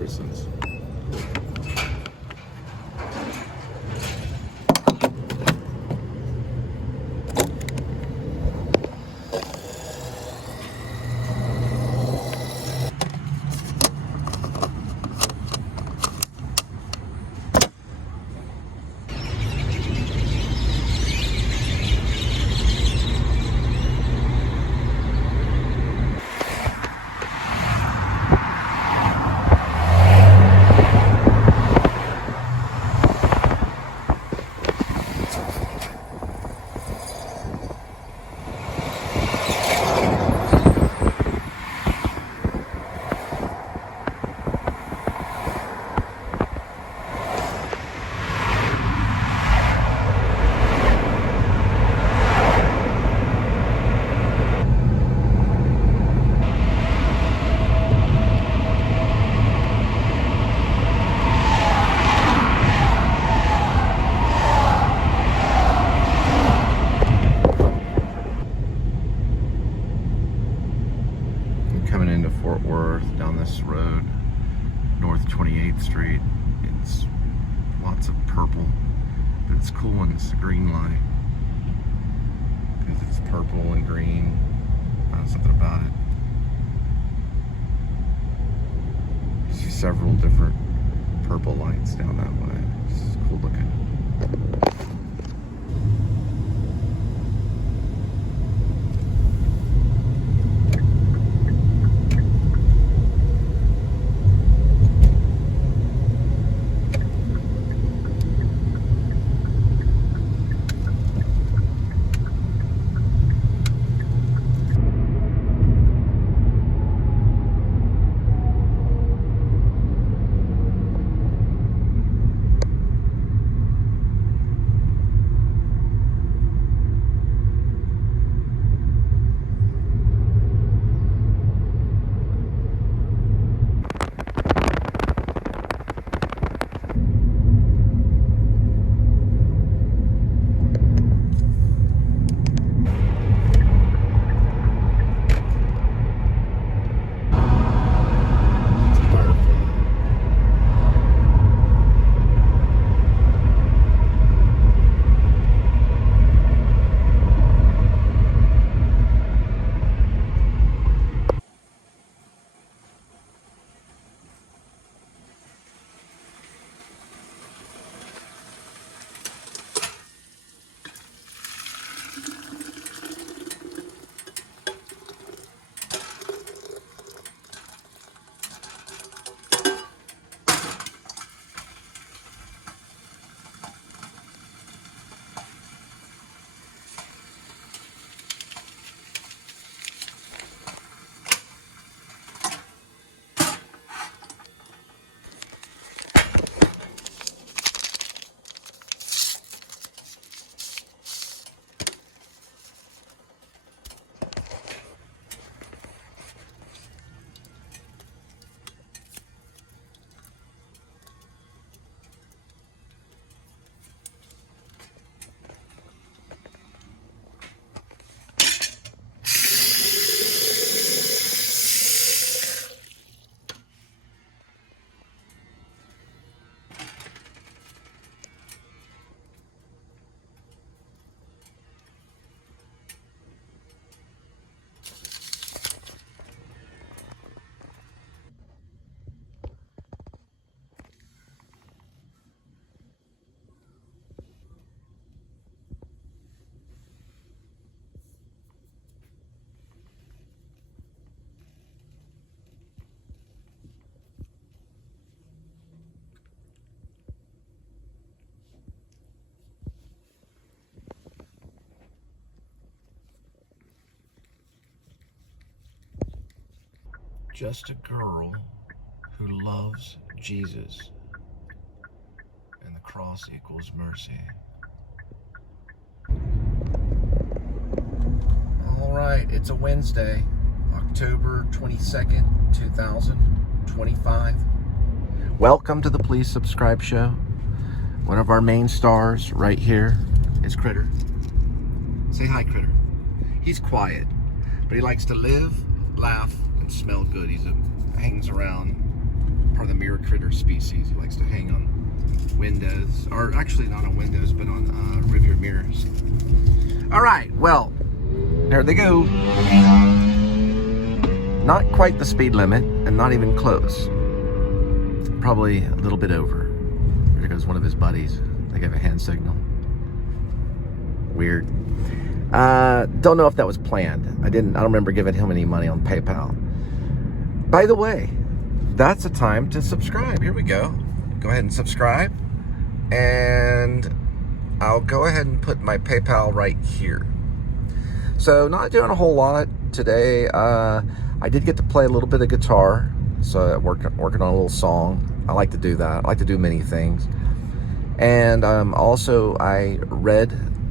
Jefferson's. This road, North 28th Street. It's lots of purple, but it's cool when it's the green light because it's purple and green. Something about it. There's several different purple lights down that way. It's cool looking. Just a girl who loves Jesus, and the cross equals mercy. All right, it's a Wednesday, October 22nd, 2025. Welcome to the Please Subscribe show. One of our main stars right here is Critter. Say hi, Critter. He's quiet, but he likes to live, laugh, and smell good. He hangs around part of the mirror critter species. He likes to hang on windows, or actually not on windows, but on rearview mirrors. All right, well, there they go. Not quite the speed limit, and not even close. Probably a little bit over. There goes one of his buddies. They gave a hand signal. Weird. Don't know if that was planned. I don't remember giving him any money on PayPal. By the way, that's a time to subscribe. Here we go. Go ahead and subscribe. And I'll go ahead and put my PayPal right here. So not doing a whole lot today. I did get to play a little bit of guitar. So working on a little song. I like to do that. I like to do many things. And also I read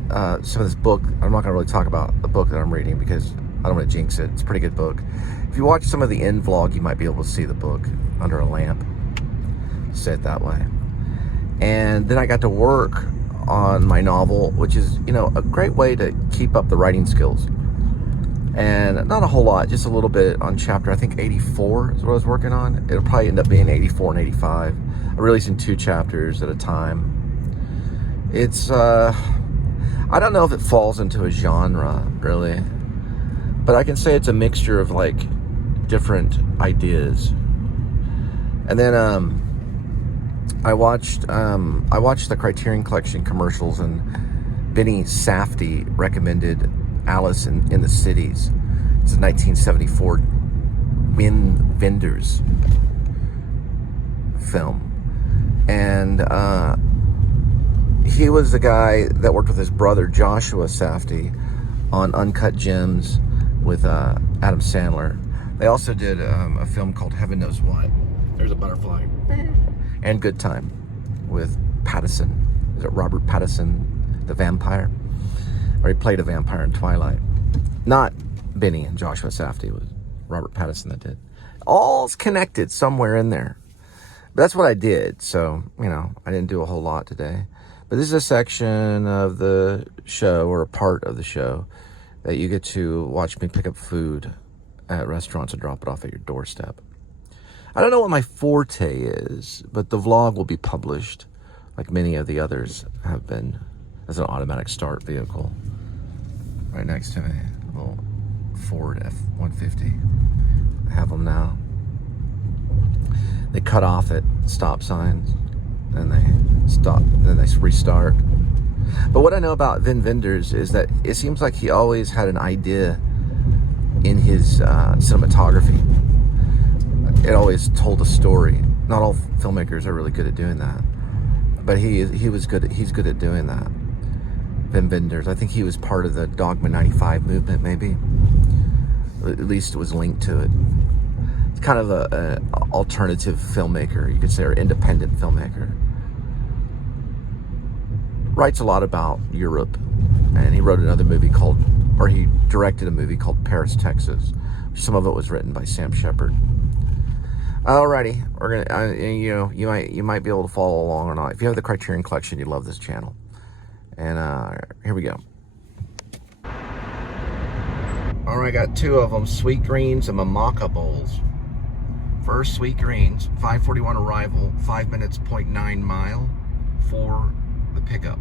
some of this book. I'm not going to really talk about the book that I'm reading because I don't want to jinx it. It's a pretty good book. If you watch some of the end vlog, you might be able to see the book under a lamp. Say it that way. And then I got to work on my novel, which is, you know, a great way to keep up the writing skills. And not a whole lot, just a little bit on chapter, I think 84 is what I was working on. It'll probably end up being 84 and 85. I'm releasing 2 chapters at a time. It's, I don't know if it falls into a genre, really. But I can say it's a mixture of, like, different ideas. And then, I watched the Criterion Collection commercials, and Benny Safdie recommended Alice in the Cities. It's a 1974 Win Wenders film. And he was the guy that worked with his brother Joshua Safdie on Uncut Gems with Adam Sandler. They also did a film called Heaven Knows What. There's a butterfly. And Good Time with Pattinson. Is it Robert Pattinson, the vampire? Or he played a vampire in Twilight. Not Benny and Joshua Safdie. It was Robert Pattinson that did. All's connected somewhere in there. But that's what I did. So, you know, I didn't do a whole lot today. But this is a section of the show, or a part of the show, that you get to watch me pick up food at restaurants and drop it off at your doorstep. I don't know what my forte is, but the vlog will be published, like many of the others have been, as an automatic start vehicle. Right next to me, a little Ford F-150. I have them now. They cut off at stop signs, and they stop, then they restart. But what I know about Wim Wenders is that it seems like he always had an idea in his cinematography. It always told a story. Not all filmmakers are really good at doing that, but he's good at doing that. Wim Wenders. I think he was part of the Dogma 95 movement, maybe. At least it was linked to it. It's kind of a alternative filmmaker, you could say, or independent filmmaker. Writes a lot about Europe, and he wrote another movie called, or he directed a movie called Paris, Texas. Some of it was written by Sam Shepard. Alrighty, we're gonna, you might be able to follow along or not. If you have the Criterion Collection, you love this channel. And here we go. Alright, I got 2 of them, sweet greens and mamaka bowls. First, sweet greens, 5:41 arrival, 5 minutes, 0.9 mile for the pickup.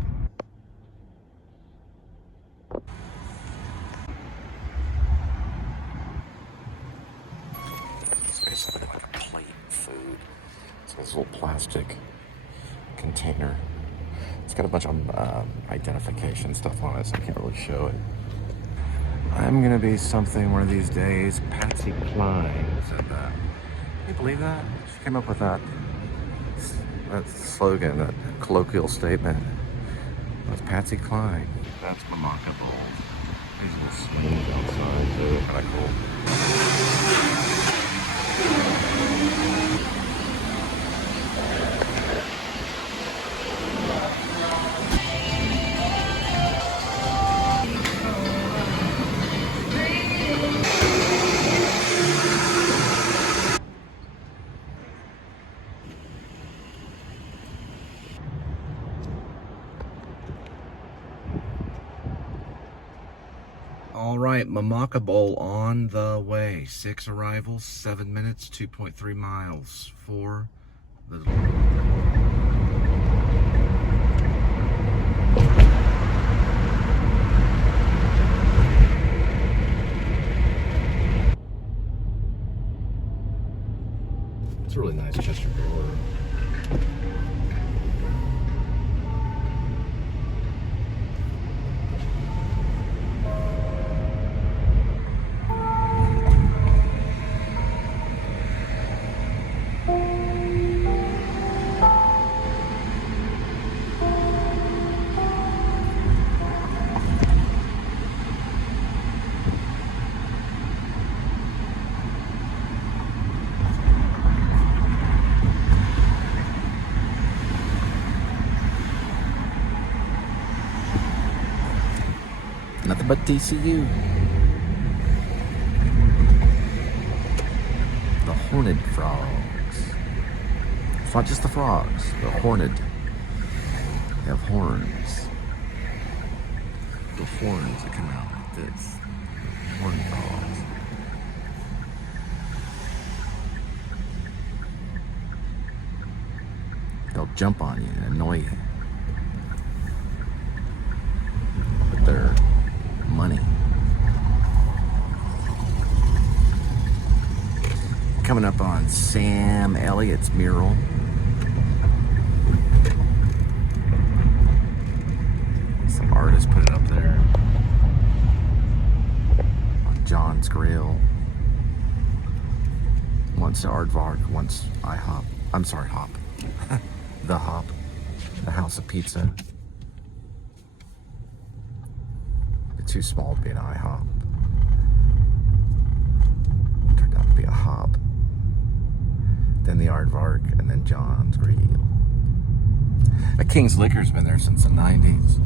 It's basically like a plate of food. It's got this little plastic container. It's got a bunch of identification stuff on it, so I can't really show it. I'm gonna be something one of these days. Patsy Cline said that. Can you believe that? She came up with that slogan, that colloquial statement. That's Patsy Cline. That's mamaka bowls. There's a little smooth outside too, kind of cool. All right, mamaka bowl on the way. 6 arrivals, 7 minutes, 2.3 miles for It's a really nice Chester door. Nothing but TCU. The horned frogs. It's not just the frogs, the horned. They have horns. The horns that come out like this. Horned frogs. They'll jump on you and annoy you. But they're money. Coming up on Sam Elliott's mural. Some artists put it up there. On John's Grill. Once Aardvark, once IHOP. I'm sorry, Hop. The Hop. The House of Pizza. Too small to be an IHOP. Turned out to be a Hop. Then the Aardvark, and then John's Grill. A King's Liquor's been there since the 90s.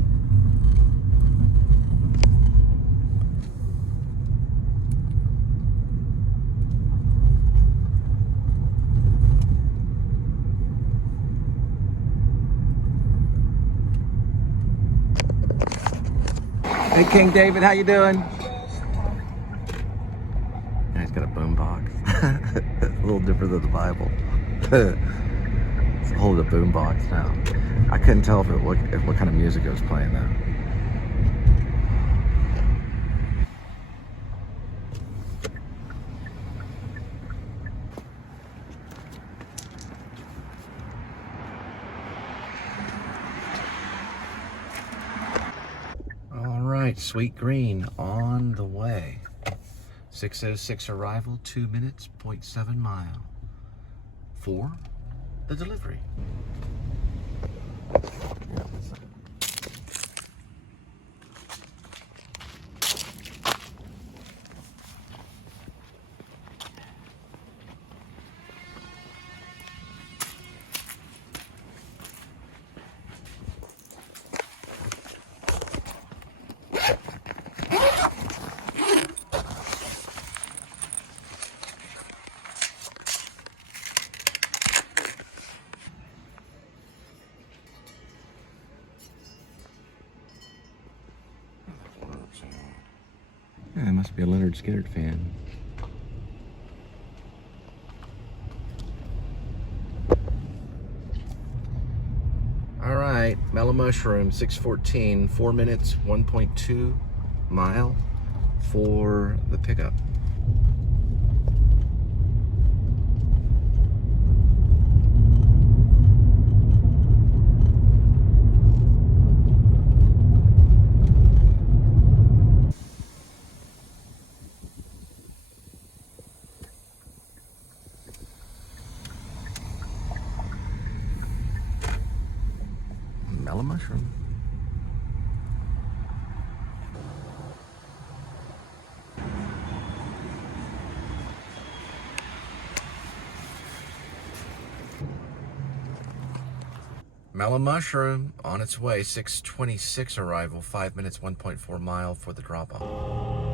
Hey, King David, how you doing? Yeah, he's got a boombox. A little different than the Bible. It's a whole boombox now. I couldn't tell what kind of music it was playing though. Sweet Green on the way. 6:06 arrival, 2 minutes, 0.7 mile for the delivery. Yeah, it must be a Leonard Skinner fan. All right, Mellow Mushroom, 6:14, 4 minutes, 1.2 mile for the pickup. Mellow Mushroom. Mellow Mushroom on its way, 6:26 arrival, 5 minutes, 1.4 mile for the drop-off.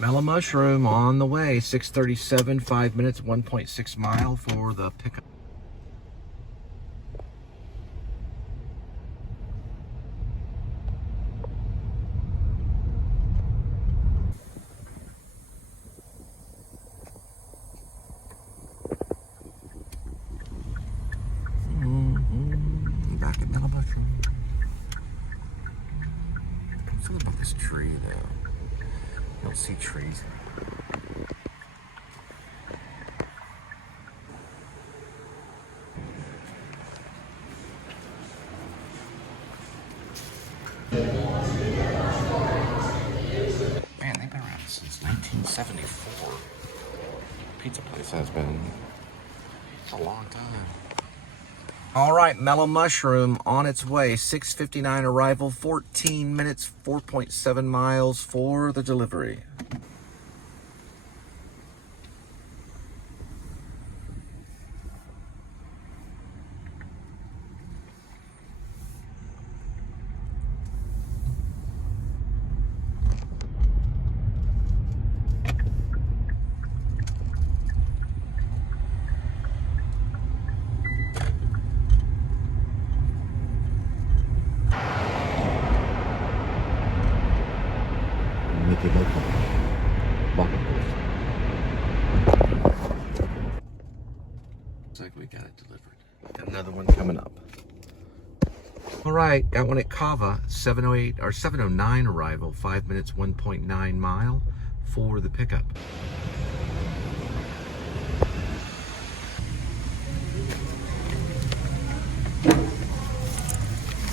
Mellow Mushroom on the way. 6:37, 5 minutes, 1.6 mile for the pickup. Back at Mellow Mushroom. Something about this tree, though. I don't see trees. Man, they've been around since 1974. Pizza place has been a long time. All right, Mellow Mushroom on its way. 6:59 arrival, 14 minutes, 4.7 miles for the delivery. Looks like we got it delivered. Got another one coming up. All right, got one at Kava, 7:08 or 7:09 arrival, 5 minutes, 1.9 mile for the pickup.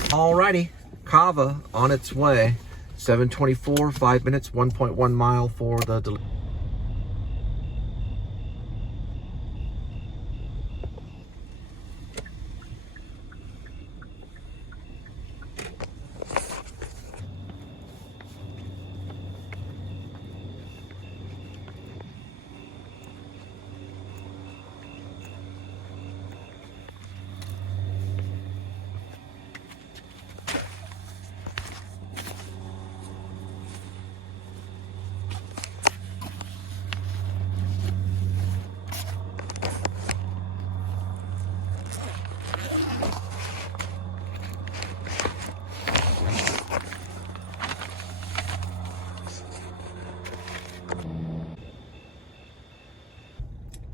Alrighty, Kava on its way. 7:24, 5 minutes, 1.1 mile for the delivery.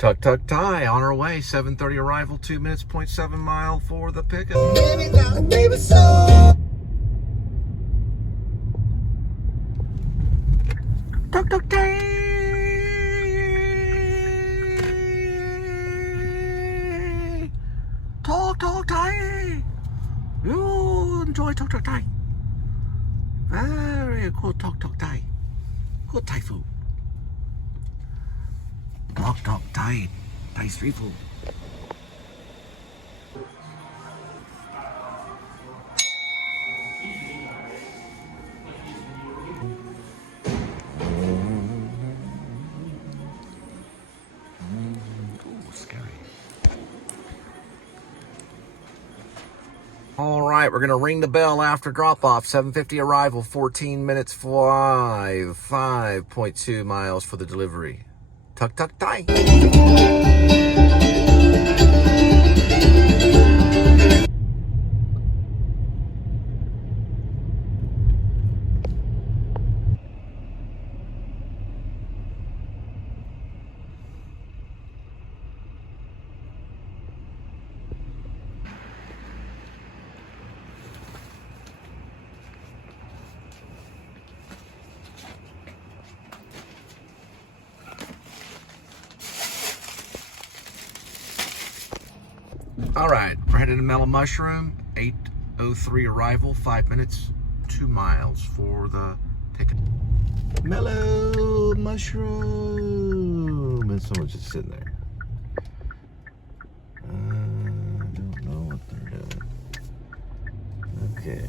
Tuk Tuk Thai on our way. 7:30 arrival, 2 minutes, 0.7 mile for the pickup. Tuk Tuk Thai. Tuk Tuk Thai. You enjoy Tuk Tuk Thai. Very good Tuk Tuk Thai. Good Thai food. Tuk Tuk Thai. Thai street food. All right, we're gonna ring the bell after drop off. 7:50 arrival, 14 minutes, 5.2 miles for the delivery. Tuk Tuk Thai. All right, we're headed to Mellow Mushroom. 8:03 arrival, 5 minutes, 2 miles for the pickup. Mellow Mushroom. And someone's just sitting there. I don't know what they're doing. Okay.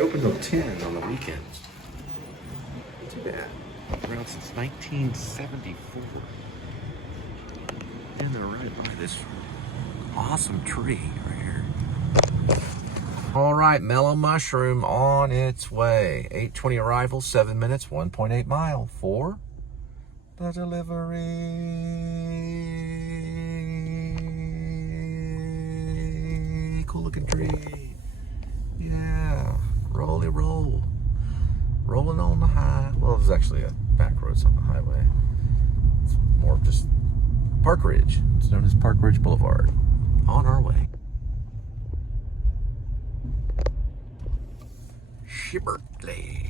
They're open till 10 on the weekends. Not too bad. Around since 1974. And they're right by this awesome tree right here. All right, mellow mushroom on its way. 8:20 arrival, 7 minutes, 1.8 mile for the delivery. Cool looking tree. Yeah, roll. Rolling on the high. Well, there's actually a back roads on the highway. It's more of just Park Ridge. It's known as Park Ridge Boulevard. On our way. Shibbertley.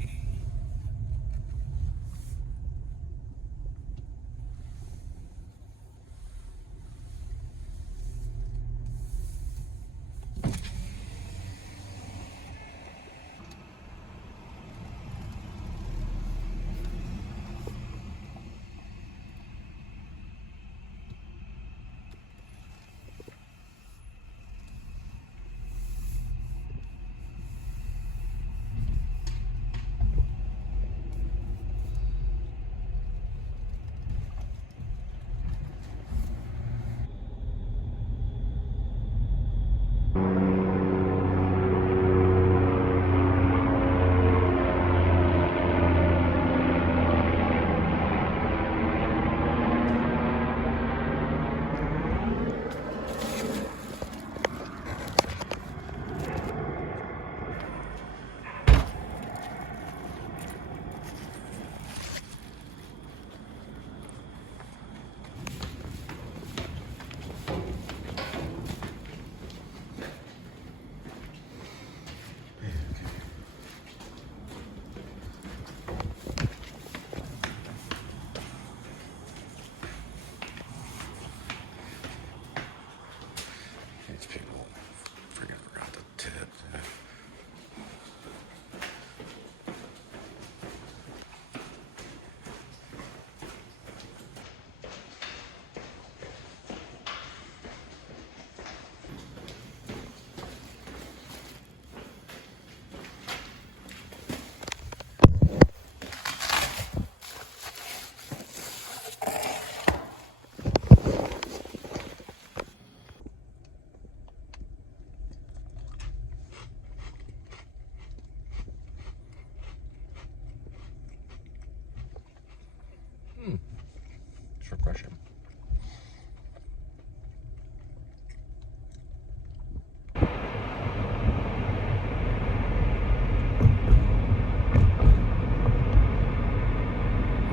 It's refreshing.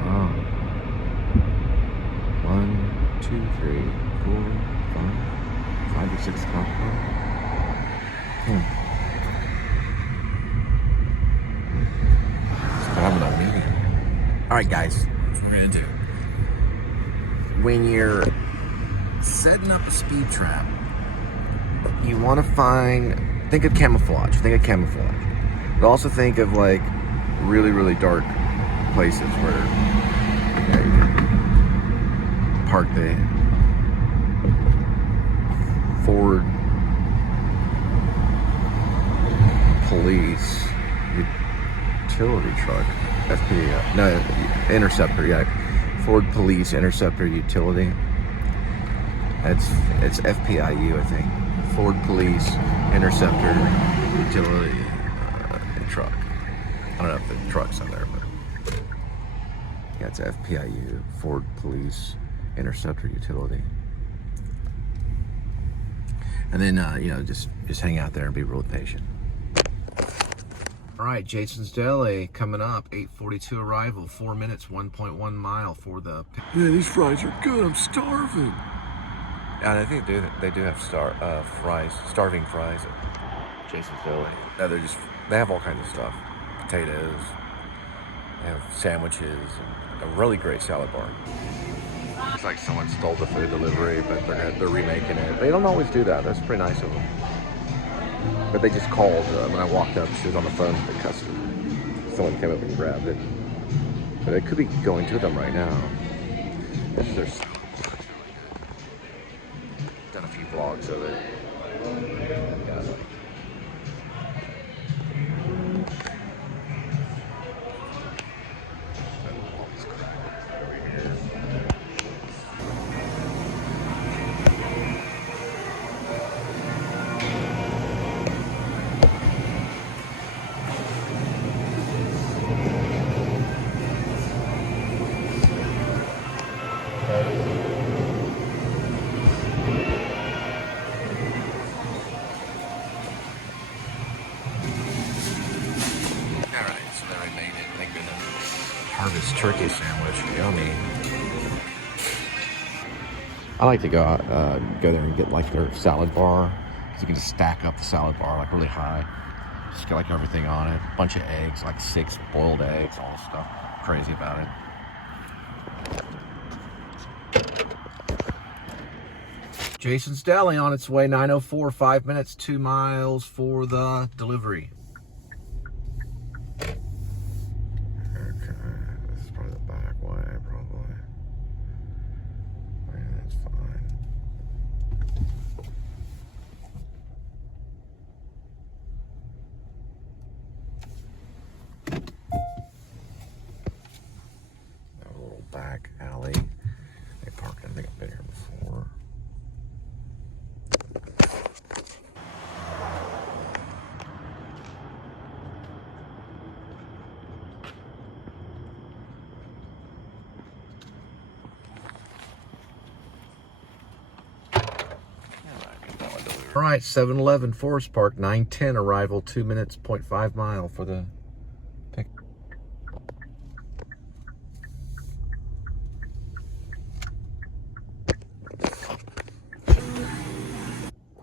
Wow. 1, 2, 3, 4, 5 or 6 o'clock. Still having a meeting. All right, guys. What we're gonna do? When you're setting up a speed trap, you want to think of camouflage. But also think of like really dark places where you can park the Ford police utility truck, Interceptor, Ford Police Interceptor Utility. It's FPIU, I think. Ford Police Interceptor Utility truck. I don't know if the truck's in there, but yeah, it's FPIU, Ford Police Interceptor Utility. And then just hang out there and be really patient. All right, Jason's Deli coming up, 8:42 arrival, 4 minutes, 1.1 mile for the... Yeah, these fries are good, I'm starving. And I think they do have starving fries at Jason's Deli. They have all kinds of stuff. Potatoes, they have sandwiches, and a really great salad bar. It's like someone stole the food delivery, but they're remaking it. They don't always do that, that's pretty nice of them. But they just called when I walked up. She was on the phone with the customer. Someone came up and grabbed it. But it could be going to them right now. This is their... Done a few vlogs of it. Alright, so there I made it. Thank goodness. Harvest turkey sandwich. Yummy. I like to go there and get like their salad bar. Because you can just stack up the salad bar like really high. Just get like everything on it. Bunch of eggs, like 6 boiled eggs, all this stuff. Crazy about it. Jason's Deli on its way, 9:04, 5 minutes, 2 miles for the delivery. Okay, this is probably the back way, probably. Yeah, that's fine. A little back alley. They parked, I think I've been here before. All right, 7-Eleven, Forest Park, 9:10 arrival, 2 minutes, 0.5 mile for the pick.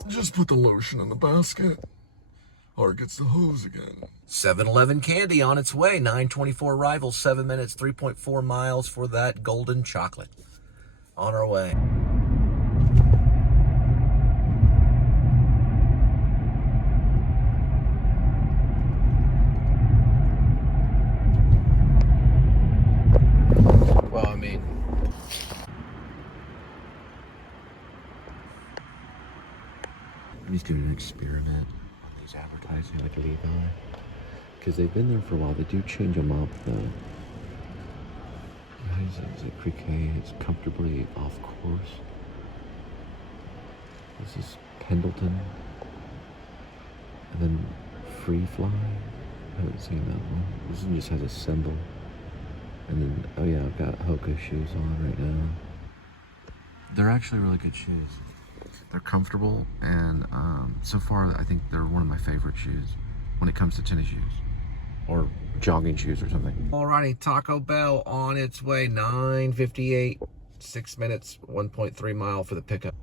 Just put the lotion in the basket, or it gets the hose again. 7-Eleven candy on its way, 9:24 arrival, 7 minutes, 3.4 miles for that golden chocolate. On our way. Well, I mean, I'm just doing an experiment on these advertising like Levi, because they've been there for a while. They do change them up though. Is it cricket? It's comfortably off course. This is Pendleton, and then Free Fly. I haven't seen that one. This one just has a symbol. And then, oh yeah, I've got Hoka shoes on right now. They're actually really good shoes. They're comfortable, and so far I think they're one of my favorite shoes when it comes to tennis shoes or jogging shoes or something. Alrighty, Taco Bell on its way, 9:58, 6 minutes, 1.3 mile for the pickup.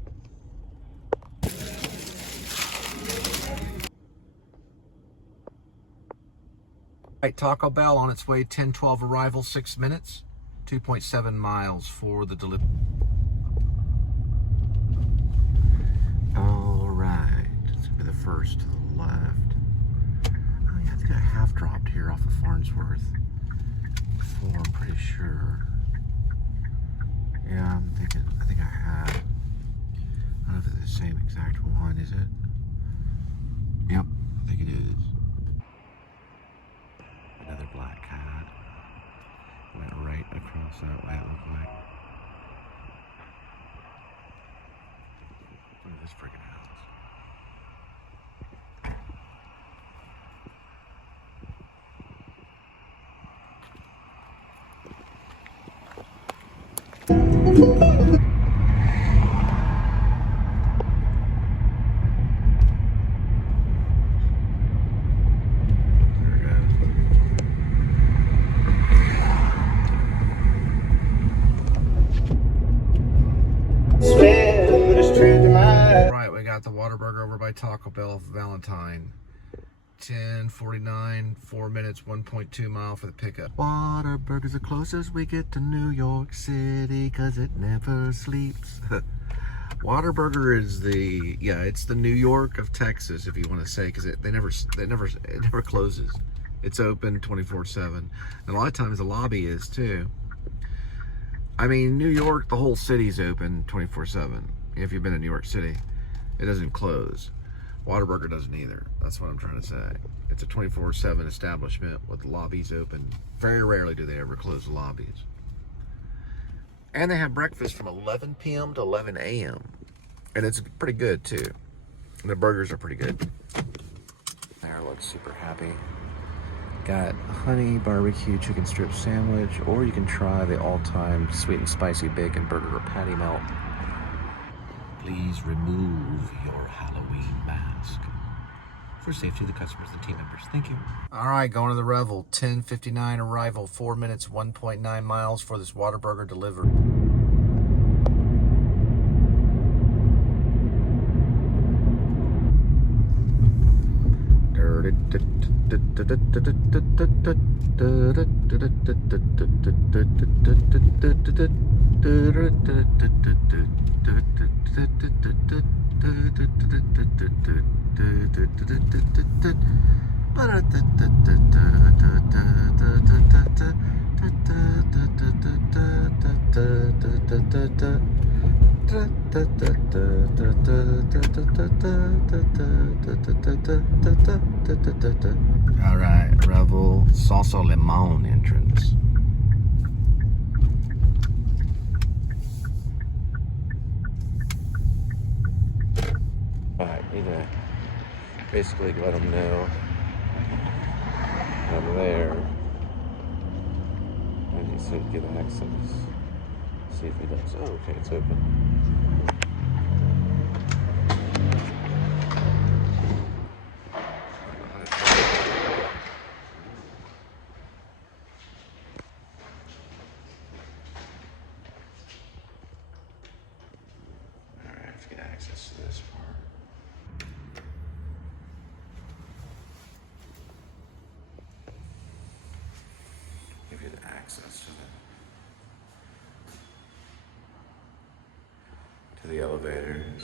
Right, Taco Bell on its way, 10:12 arrival, 6 minutes, 2.7 miles for the delivery. All right, it's gonna be the first to the left. Oh yeah, I think I half dropped here off of Farnsworth before, I'm pretty sure. Yeah, I think I have. I don't know if it's the same exact one, is it? Yep, I think it is. Another black cat. Went right across that way, it looked like. Look at this freaking house. Right, we got the Whataburger over by Taco Bell Valentine. 10:49, 4 minutes, 1.2 mile for the pickup. Whataburger's the closest we get to New York City, cause it never sleeps. Whataburger is it's the New York of Texas, if you want to say, because it never closes. It's open 24/7, and a lot of times the lobby is too. I mean, New York, the whole city's open 24/7. If you've been in New York City, it doesn't close. Whataburger doesn't either. That's what I'm trying to say. It's a 24/7 establishment with lobbies open. Very rarely do they ever close the lobbies. And they have breakfast from 11 p.m. to 11 a.m. And it's pretty good too. And the burgers are pretty good. There, looks super happy. got honey barbecue chicken strip sandwich, or you can try the all-time sweet and spicy bacon burger or patty melt. Please remove your Halloween mask. For safety of the customers and team members. Thank you. All right, going to the Revel. 10:59 arrival, 4 minutes, 1.9 miles for this Whataburger delivered. All right, Revel Salsa Limon entrance. All right, need to basically let them know I'm there. I need to get access. See if he does. Oh, okay, it's open. Access to this part. Give you the access to the elevators.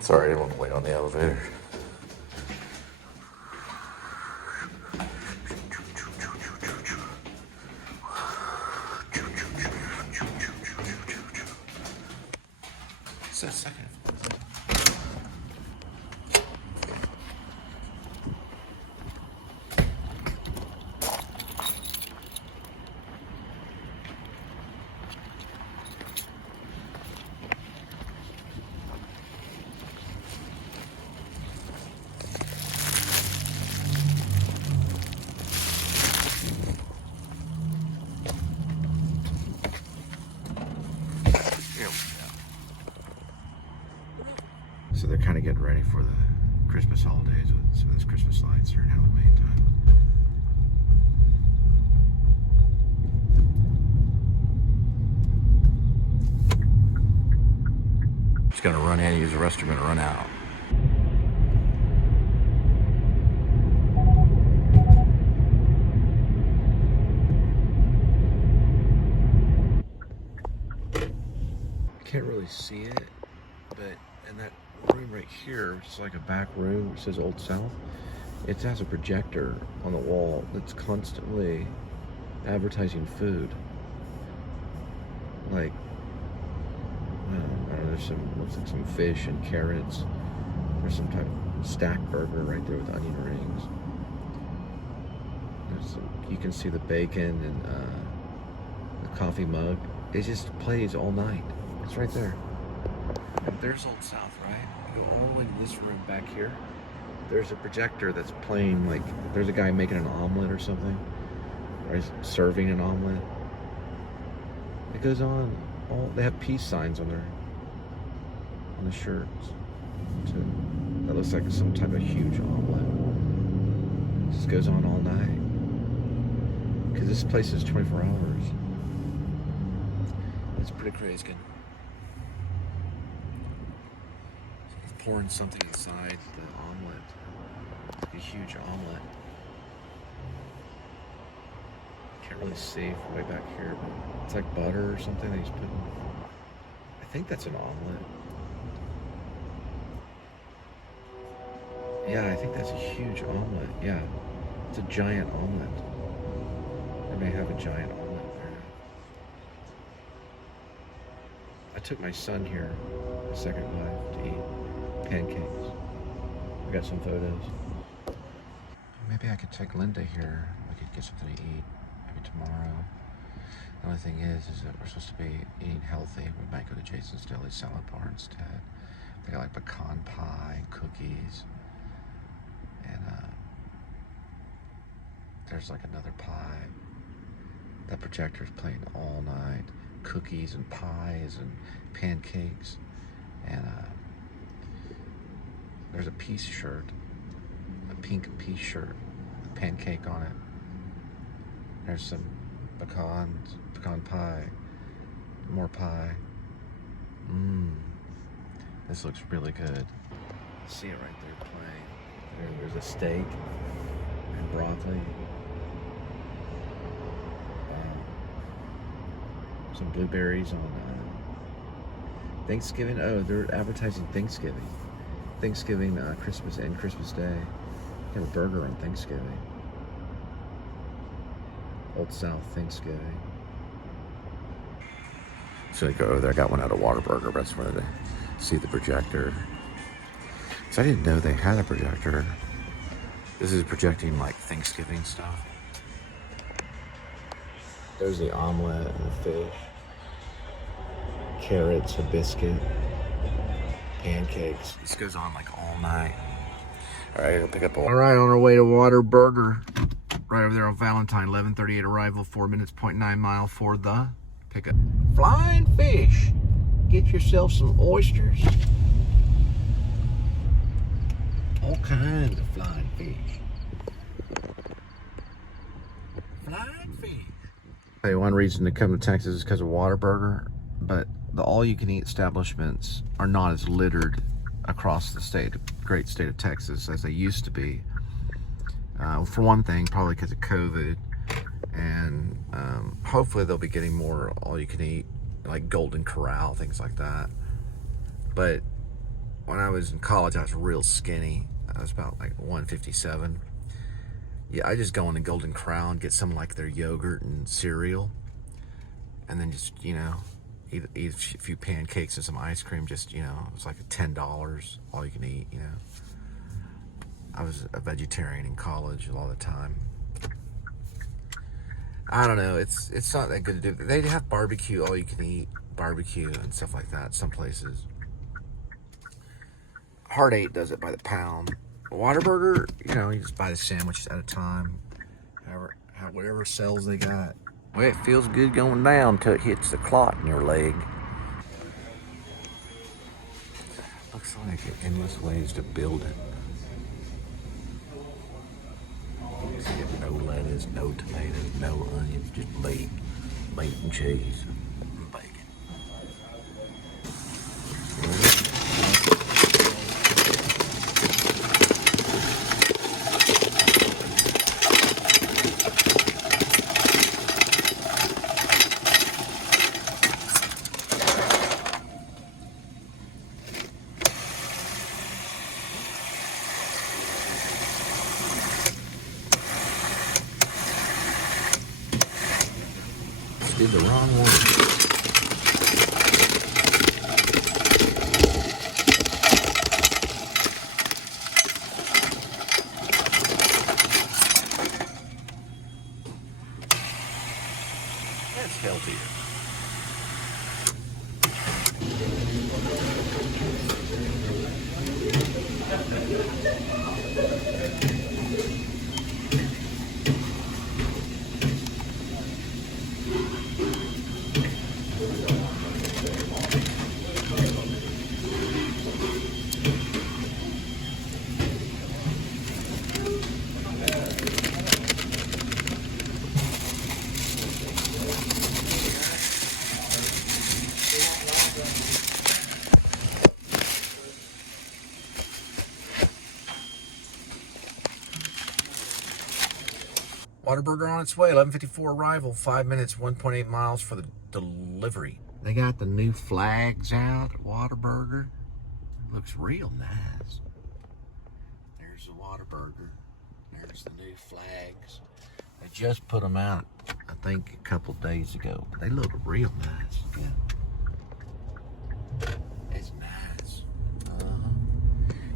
Sorry, I didn't want to wait on the elevator. Just a second. So they're kind of getting ready for the Christmas holidays with some of those Christmas lights during Halloween time. Just gonna run in, use the restroom, and run out. Can't really see it, but in that room right here, it's like a back room, which says Old South. It has a projector on the wall that's constantly advertising food. like, I don't know, there's some, looks like some fish and carrots. There's some type of stack burger right there with onion rings. There's some, you can see the bacon and the coffee mug. It just plays all night. It's right there. There's Old South, right? You go all the way to this room back here. There's a projector that's playing, like, there's a guy making an omelet or something. Or he's serving an omelet. It goes on. They have peace signs on the shirts too. That looks like some type of huge omelet. It just goes on all night. Because this place is 24 hours. It's pretty crazy. He's pouring something inside the omelet. A huge omelet. Can't really see from way back here, but it's like butter or something that he's putting. I think that's an omelet. Yeah, I think that's a huge omelet. Yeah, it's a giant omelet. They may have a giant omelet there. I took my son here, the second wife, to eat pancakes. I got some photos. Maybe I could take Linda here. We could get something to eat. Maybe tomorrow. The only thing is that we're supposed to be eating healthy. We might go to Jason's Deli Salad Bar instead. They got like pecan pie and cookies. And there's like another pie. That projector's playing all night. Cookies and pies and pancakes. And there's a peace shirt. A pink peace shirt. A pancake on it. There's some pecan pie. More pie. This looks really good. See it right there playing. There's a steak and broccoli. Some blueberries on Thanksgiving. Oh, they're advertising Thanksgiving. Christmas and Christmas Day. You have a burger on Thanksgiving. Old South Thanksgiving. So I go over there. I got one out of Whataburger, but I just wanted to see the projector. So I didn't know they had a projector. This is projecting like Thanksgiving stuff. There's the omelet and the fish. Carrots, a biscuit. Pancakes. This goes on like all night. All right, I'll pick up. All right, on our way to Whataburger. Right over there on Valentine, 11:38 arrival, 4 minutes, 0.9 mile for the pickup. Flying fish. Get yourself some oysters. All kinds of flying fish. Flying fish. Hey, one reason to come to Texas is because of Whataburger, but the all-you-can-eat establishments are not as littered across the great state of Texas as they used to be. For one thing, probably because of COVID, and hopefully they'll be getting more all-you-can-eat, like Golden Corral, things like that. But when I was in college, I was real skinny. I was about like 157. Yeah, I just go into Golden Corral and get some like their yogurt and cereal, and then just, you know, eat a few pancakes and some ice cream. Just, you know, it was like $10 all you can eat. You know, I was a vegetarian in college a lot of the time. I don't know. It's not that good to do. They have barbecue, all you can eat barbecue and stuff like that. Some places. Heart 8 does it by the pound. Whataburger, you know, you just buy the sandwiches at a time. Whatever cells they got. Well, it feels good going down till it hits the clot in your leg. Looks like endless ways to build it. So you get no lettuce, no tomatoes, no onions, just meat and cheese and bacon. Did the wrong one. Whataburger on its way, 11:54 arrival, 5 minutes, 1.8 miles for the delivery. They got the new flags out at Whataburger. Looks real nice. There's the Whataburger. There's the new flags. They just put them out, I think, a couple days ago. They look real nice. Yeah. It's nice.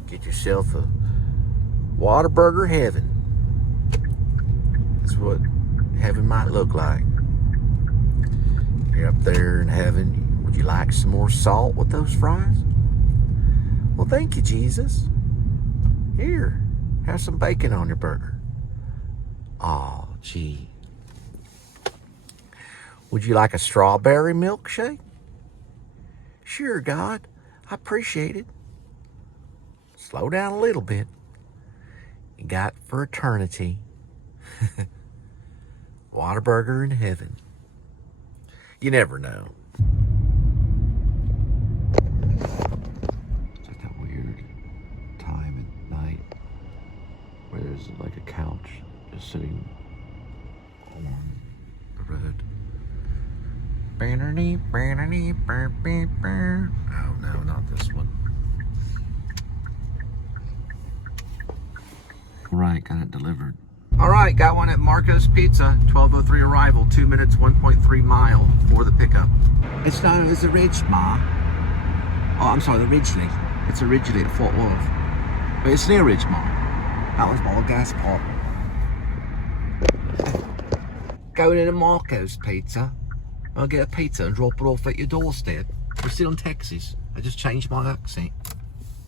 Get yourself a Whataburger heaven. That's what heaven might look like. You're up there in heaven. Would you like some more salt with those fries? Well, thank you, Jesus. Here, have some bacon on your burger. Oh, gee. Would you like a strawberry milkshake? Sure, God. I appreciate it. Slow down a little bit. You got for eternity. Whataburger in heaven. You never know. It's like that weird time at night where there's like a couch just sitting on the road. Oh no, not this one. Right, got it delivered. All right, got one at Marco's Pizza, 12:03 arrival, 2 minutes, 1.3 mile for the pickup. It's known as the Ridgemar. Oh, I'm sorry, the Ridgely. It's originally at Fort Worth, but it's near Ridgemar. That was my gas pop. Going into Marco's Pizza. I'll get a pizza and drop it off at your doorstep. We're still in Texas. I just changed my accent.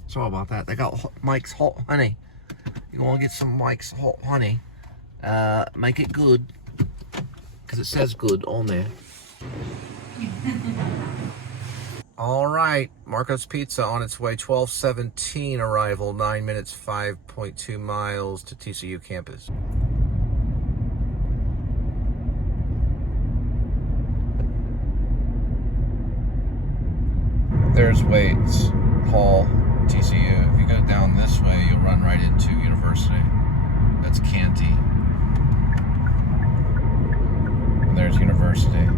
Sorry about that. They got Mike's Hot Honey. You want to get some Mike's Hot Honey? Make it good, because it says good on there. All right, Marco's Pizza on its way, 12:17 arrival, 9 minutes, 5.2 miles to TCU campus. There's Wade's Hall, TCU. If you go down this way, you'll run right into University. That's Canty. And there's University.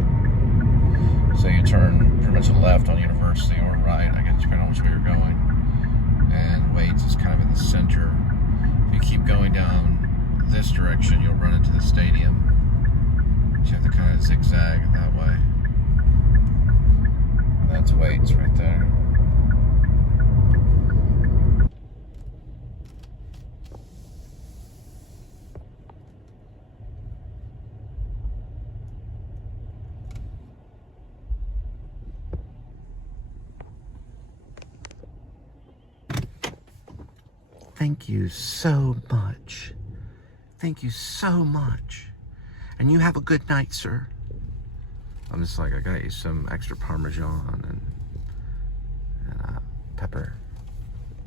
So you turn pretty much left on University or right, I guess, depending on which way you're going. And Wade's is kind of in the center. If you keep going down this direction, you'll run into the stadium. So you have to kind of zigzag that way. And that's Wade's right there. Thank you so much. Thank you so much. And you have a good night, sir. I'm just like, I got you some extra Parmesan and pepper.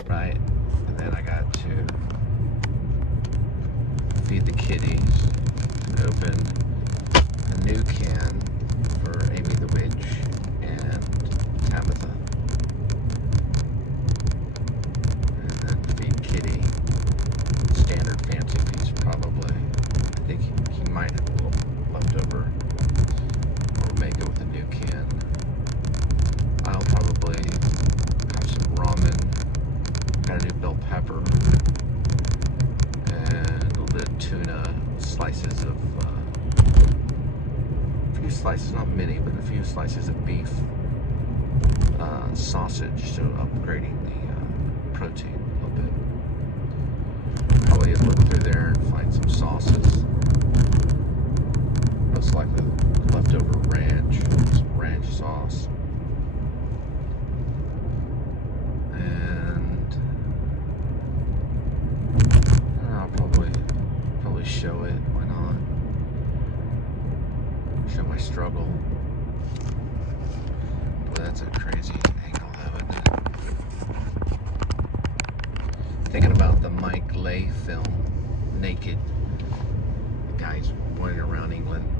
Right. And then I got to feed the kitties. Open a new can for Amy the Witch and Tabitha. Kitty, standard fancy piece probably. I think he might have a little leftover, or make it with a new can. I'll probably have some ramen, got a new bell pepper, and a little bit of tuna, slices of, a few slices, not many, but a few slices of beef sausage, so upgrading the protein. Probably look through there and find some sauces. Most likely leftover ranch, some ranch sauce. And I'll probably show it, why not? Show my struggle. Boy, that's a crazy angle, isn't it? Thinking about the Mike Leigh film, Naked. The guy's running around England.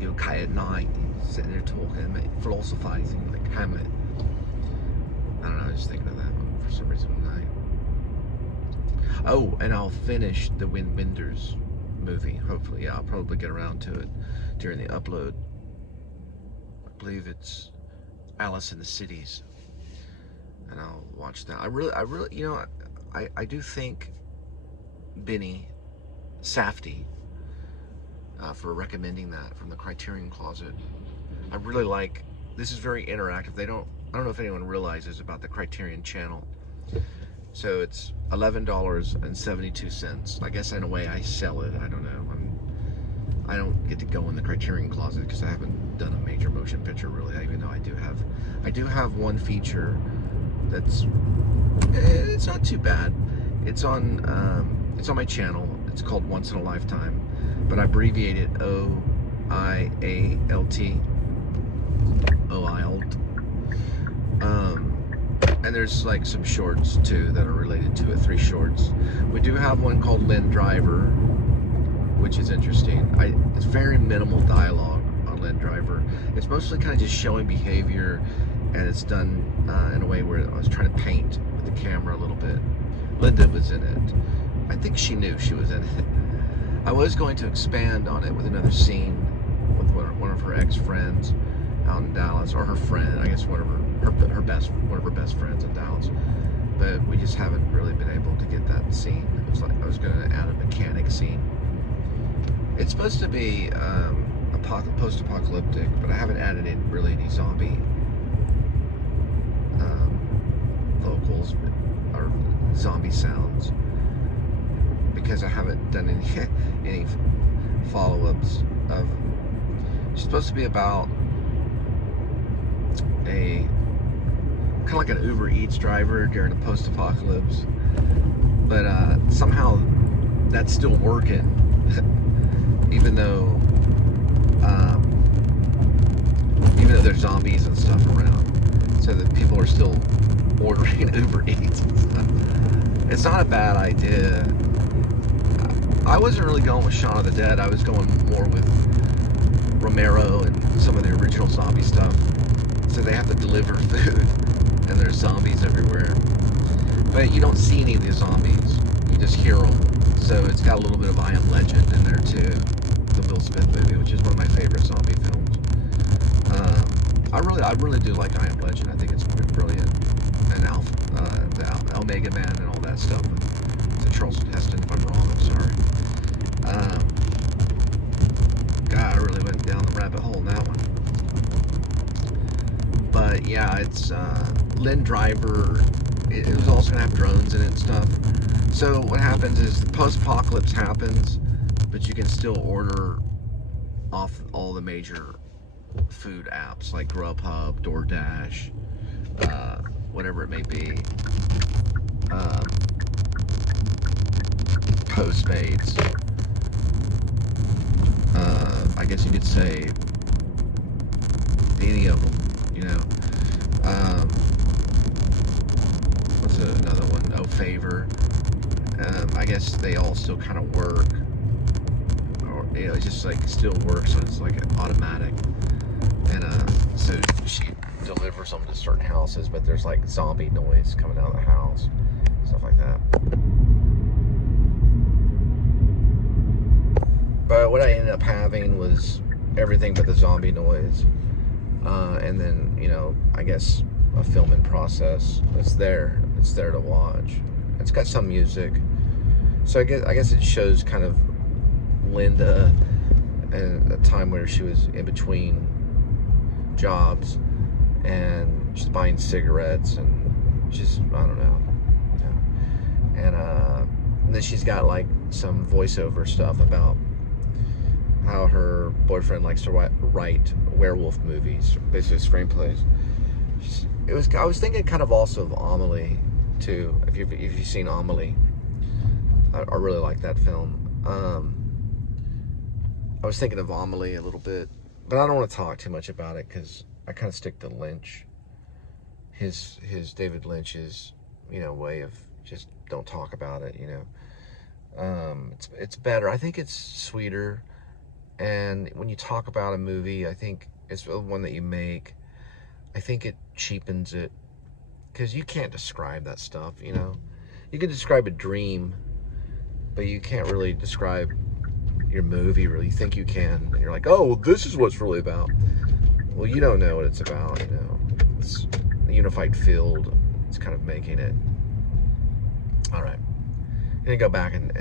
You okay at night, sitting there talking, philosophizing like Hamlet. I don't know, I was just thinking of that one for some reason tonight. Oh, and I'll finish the Wim Wenders movie. Hopefully, yeah, I'll probably get around to it during the upload. I believe it's Alice in the Cities, and I'll watch that. I really, you know, I do think Benny Safdie for recommending that from the Criterion Closet. I really like. This is very interactive. I don't know if anyone realizes about the Criterion channel. So it's $11.72. I guess in a way I sell it. I don't know. I don't get to go in the Criterion Closet because I haven't done a major motion picture really. Even though I do have one feature that's it's not too bad. It's on my channel. It's called Once in a Lifetime, but I abbreviate it OIALT. And there's like some shorts too that are related to it, 3 shorts. We do have one called Lynn Driver, which is interesting. It's very minimal dialogue on Lynn Driver. It's mostly kind of just showing behavior, and it's done in a way where I was trying to paint with the camera a little bit. Linda was in it. I think she knew she was in it. I was going to expand on it with another scene with one of her ex-friends out in Dallas, or her friend, I guess one of her best friends in Dallas, but we just haven't really been able to get that scene. It was like I was going to add a mechanic scene. It's supposed to be post-apocalyptic, but I haven't added in really any zombie vocals or zombie sounds because I haven't done any follow-ups of. It's supposed to be about a kind of like an Uber Eats driver during a post-apocalypse, but somehow that's still working, even though there's zombies and stuff around, so that people are still ordering Uber Eats and stuff. It's not a bad idea. I wasn't really going with Shaun of the Dead. I was going more with Romero and some of the original zombie stuff. So they have to deliver food, and there's zombies everywhere. But you don't see any of the zombies. You just hear them. So it's got a little bit of I Am Legend in there too. The Will Smith movie, which is one of my favorite zombie films. I really do like I Am Legend. I think it's brilliant. And the Omega Man and all that stuff. It's a Charleston Heston, if I'm wrong, I'm sorry. God, I really went down the rabbit hole in that one. But yeah, it's Lynn Driver. It was also gonna have drones in it and stuff. So what happens is the post-apocalypse happens, but you can still order off all the major food apps like Grubhub, DoorDash, whatever it may be, Postmates. I guess you could say any of them, you know. What's another one? Oh, Favor. I guess they all still kind of work, or you know, it just like still works. So it's like automatic, and so she delivers them to certain houses, but there's like zombie noise coming out of the house, stuff like that. But what I ended up having was everything but the zombie noise, and then, you know, I guess a filming process. It's there to watch. It's got some music, so I guess it shows kind of Linda at a time where she was in between jobs, and she's buying cigarettes, and just, I don't know, and then she's got like some voiceover stuff about how her boyfriend likes to write werewolf movies, basically screenplays. I was thinking kind of also of Amelie too. If you've seen Amelie, I really like that film. I was thinking of Amelie a little bit, but I don't want to talk too much about it because I kind of stick to Lynch. His David Lynch's, you know, way of just don't talk about it. You know, it's better. I think it's sweeter. And when you talk about a movie, I think it's the one that you make, I think it cheapens it, because you can't describe that stuff, you know. You can describe a dream, but you can't really describe your movie, or you think you can, and you're like, oh, well, this is what's really about. Well, you don't know what it's about, you know. It's the unified field. It's kind of making it. All right. I'm gonna go back and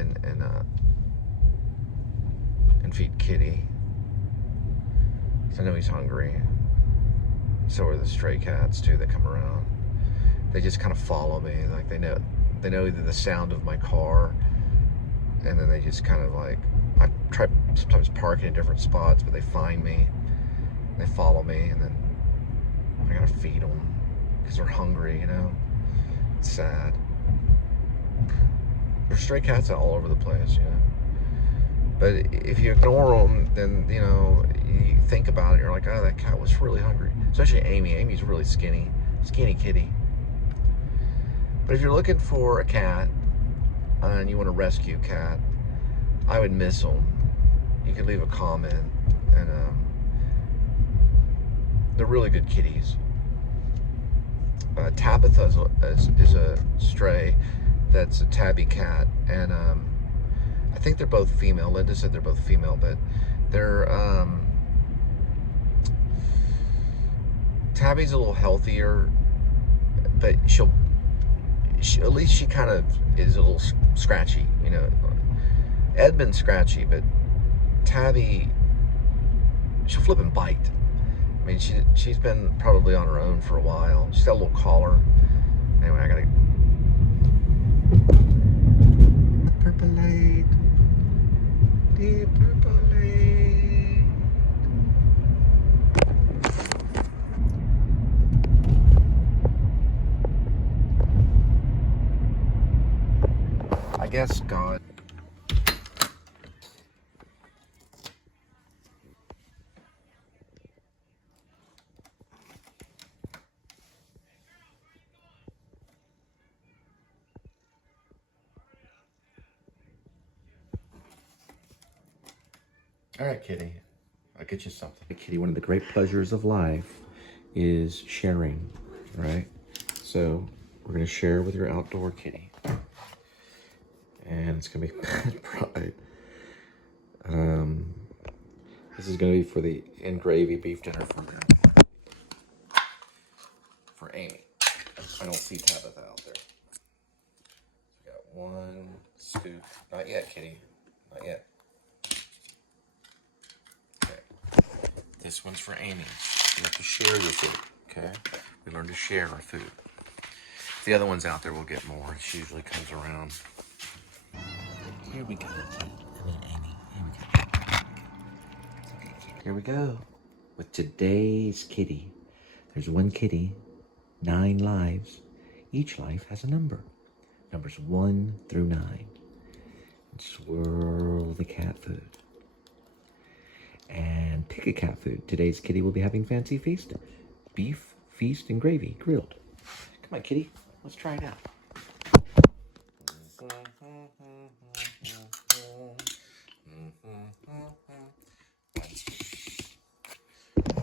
feed Kitty. So I know he's hungry. So are the stray cats too that come around. They just kind of follow me, like they know either the sound of my car, and then they just kind of like, I try sometimes parking in different spots, but they find me, they follow me, and then I gotta feed them because they're hungry, you know. It's sad. There's stray cats all over the place, you know. But if you ignore them, then, you know, you think about it, you're like, oh, that cat was really hungry. Especially Amy. Amy's really skinny kitty. But if you're looking for a cat and you want to rescue a cat, I would miss them. You can leave a comment, and they're really good kitties. Tabitha is a stray that's a tabby cat, and I think they're both female. Linda said they're both female, but they're Tabby's a little healthier, but at least she kind of is a little scratchy, you know. Edmund's scratchy, but Tabby, she'll flip and bite. I mean, she's been probably on her own for a while. She's got a little collar. Anyway, I gotta percolate, deep percolate. I guess God. All right, Kitty, I'll get you something. Kitty, one of the great pleasures of life is sharing, right? So we're gonna share with your outdoor kitty. And it's gonna be Pet Pride. This is gonna be for the in gravy beef dinner for Amy. I don't see Tabitha out there. We got one scoop. Not yet, Kitty. Not yet. Okay. This one's for Amy. You have to share your food, okay? We learn to share our food. If the other one's out there, we'll get more. She usually comes around. Here we go. I mean, Amy. Here we go. With today's kitty. There's one kitty, 9 lives. Each life has a number. Numbers 1 through 9. And swirl the cat food. And pick a cat food. Today's kitty will be having fancy feast. Beef, feast, and gravy, grilled. Come on, kitty. Let's try it out.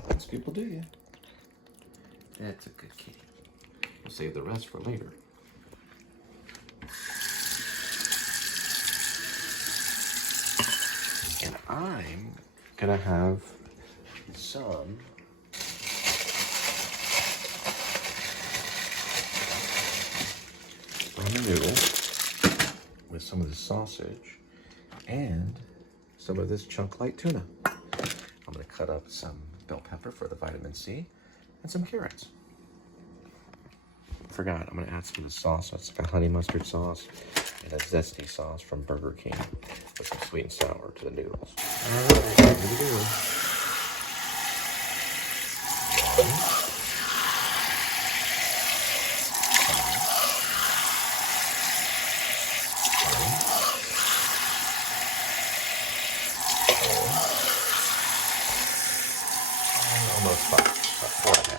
One scoop will do you. That's a good kitty. We'll save the rest for later. And I'm gonna have some ramen noodles with some of the sausage and some of this chunk light tuna. I'm gonna cut up some bell pepper for the vitamin C and some carrots. Forgot, I'm gonna add some of the sauce. It's like a honey mustard sauce and a zesty sauce from Burger King with some sweet and sour to the noodles. All right, here we go. Almost about 4.5.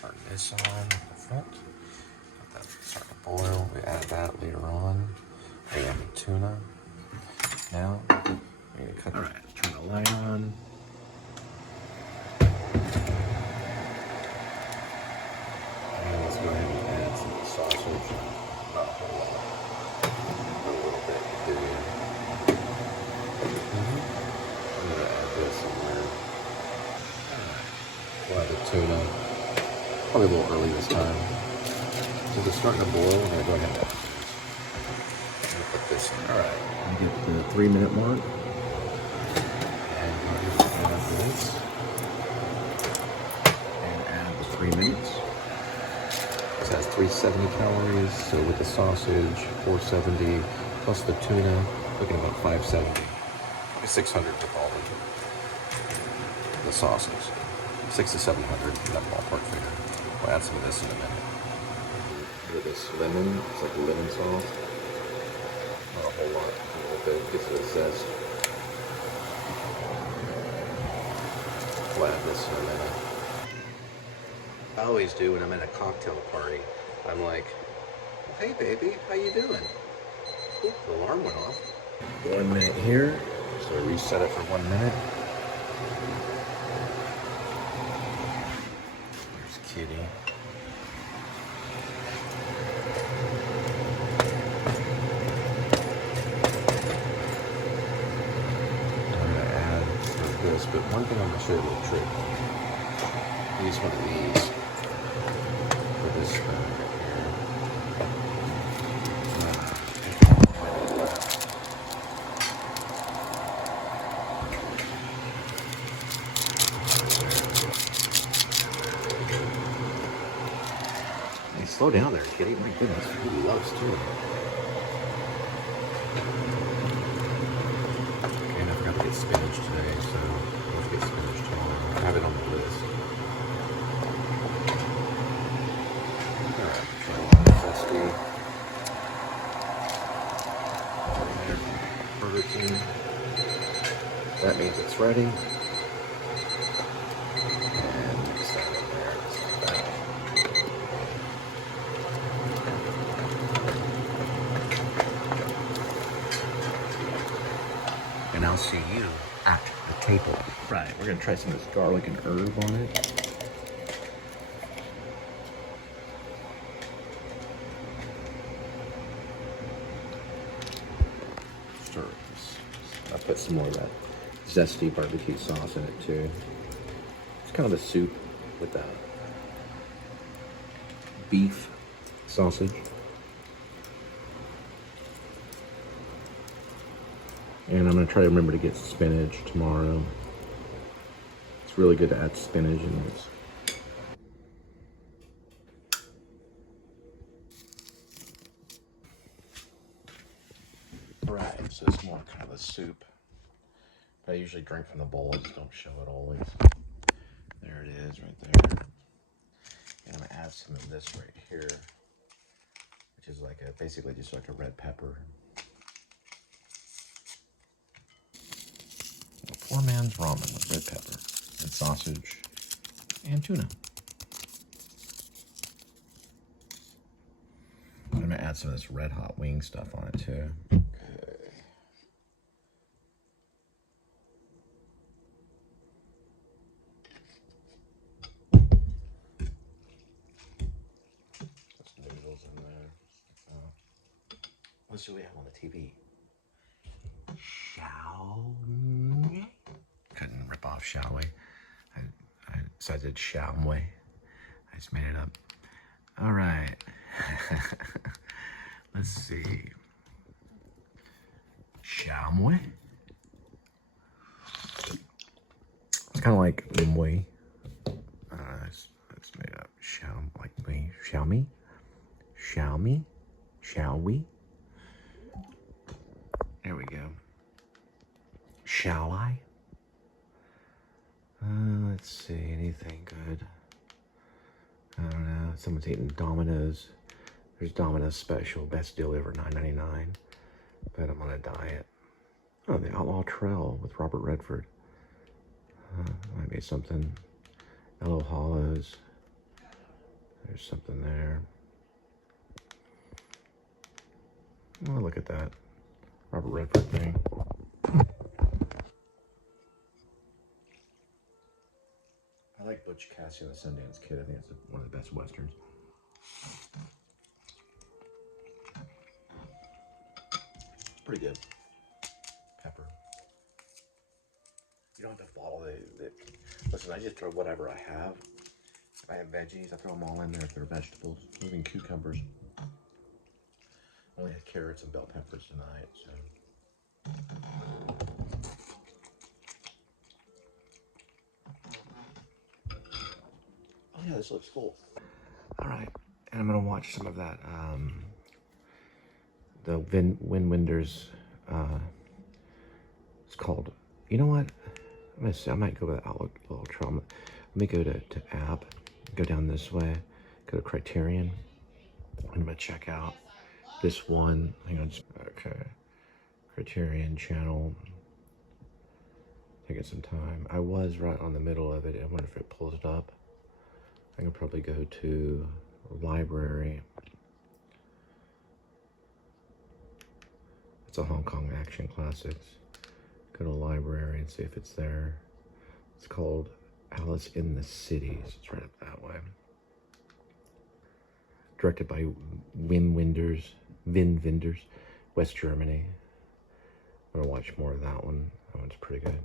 Turn this on the front. Let that start to boil. We add that later on. We add the tuna. Now, we're gonna cut. All right, let's turn the light on. And let's go ahead and add some of the sausage. Not a whole lot. A little bit. Probably a little early this time. Since it's starting to boil, I'm gonna go ahead and put this in. All right, I get the 3-minute mark. And I'm gonna add this. And add the 3 minutes. This has 370 calories, so with the sausage, 470, plus the tuna, looking at about 570. Probably 600 with all the sausage. 600 to 700, that ballpark figure. We'll add some of this in a minute. Look at this lemon, it's like lemon sauce. Not a whole lot, a little bit, gets a little zest. We'll add this in a minute. I always do when I'm at a cocktail party. I'm like, hey baby, how you doing? Oop, the alarm went off. 1 minute here, so reset it for 1 minute. There's Kitty. I'm gonna add this, but one thing I'm gonna show you a little trick. Use one of these for this right here. Hey, slow down there, Kitty. My goodness, he loves tuna. Okay, and I forgot to get spinach today, so let's get spinach tomorrow. I have it on the list. Alright, try one zesty. Burger King. That means it's ready. And mix that in there. Just like that. And I'll see you at the table. Right, we're gonna try some of this garlic and herb on it. Stir this. I'll put some more of that zesty barbecue sauce in it too. It's kind of a soup with that beef sausage. And I'm gonna try to remember to get spinach tomorrow. It's really good to add spinach in this. Alright, so it's more kind of a soup. But I usually drink from the bowl, I just don't show it always. There it is, right there. And I'm gonna add some of this right here, which is like a, basically just like a red pepper. A poor man's ramen with red pepper and sausage and tuna. I'm gonna add some of this red hot wing stuff on it too. What should we have on the TV? Xiaomi? Couldn't rip off Xiaomi. So I did Xiaomi. I just made it up. All right. Let's see. Xiaomi. It's kind of like Limway. It's made up. Xiaomi, like me. Xiaomi. Xiaomi. Shall we? There we go. Shall I? Let's see, anything good? I don't know. Someone's eating Domino's. There's Domino's special, best deal ever, $9.99. But I'm on a diet. Oh, the Outlaw Trail with Robert Redford. Might be something. Yellow Hollows. There's something there. Oh, look at that. Robert Redford thing. I like Butch Cassidy and the Sundance Kid. I think it's one of the best westerns. It's pretty good. Pepper. You don't have to follow the listen, I just throw whatever I have. I have veggies. I throw them all in there if they're vegetables, including cucumbers. I only had carrots and bell peppers tonight, so. Oh yeah, this looks cool. All right, and I'm gonna watch some of that. The Winders. It's called. You know what? I'm gonna say I might go with Outlook Ultra. Let me go to app. Go down this way. Go to Criterion. I'm gonna check out this one. Hang on. Okay. Criterion channel. Taking some time. I was right on the middle of it. I wonder if it pulls it up. I can probably go to library. It's a Hong Kong Action Classics. Go to library and see if it's there. It's called Alice in the Cities. It's right up that way. Directed by Wim Wenders, West Germany. I'm gonna watch more of that one. That one's pretty good.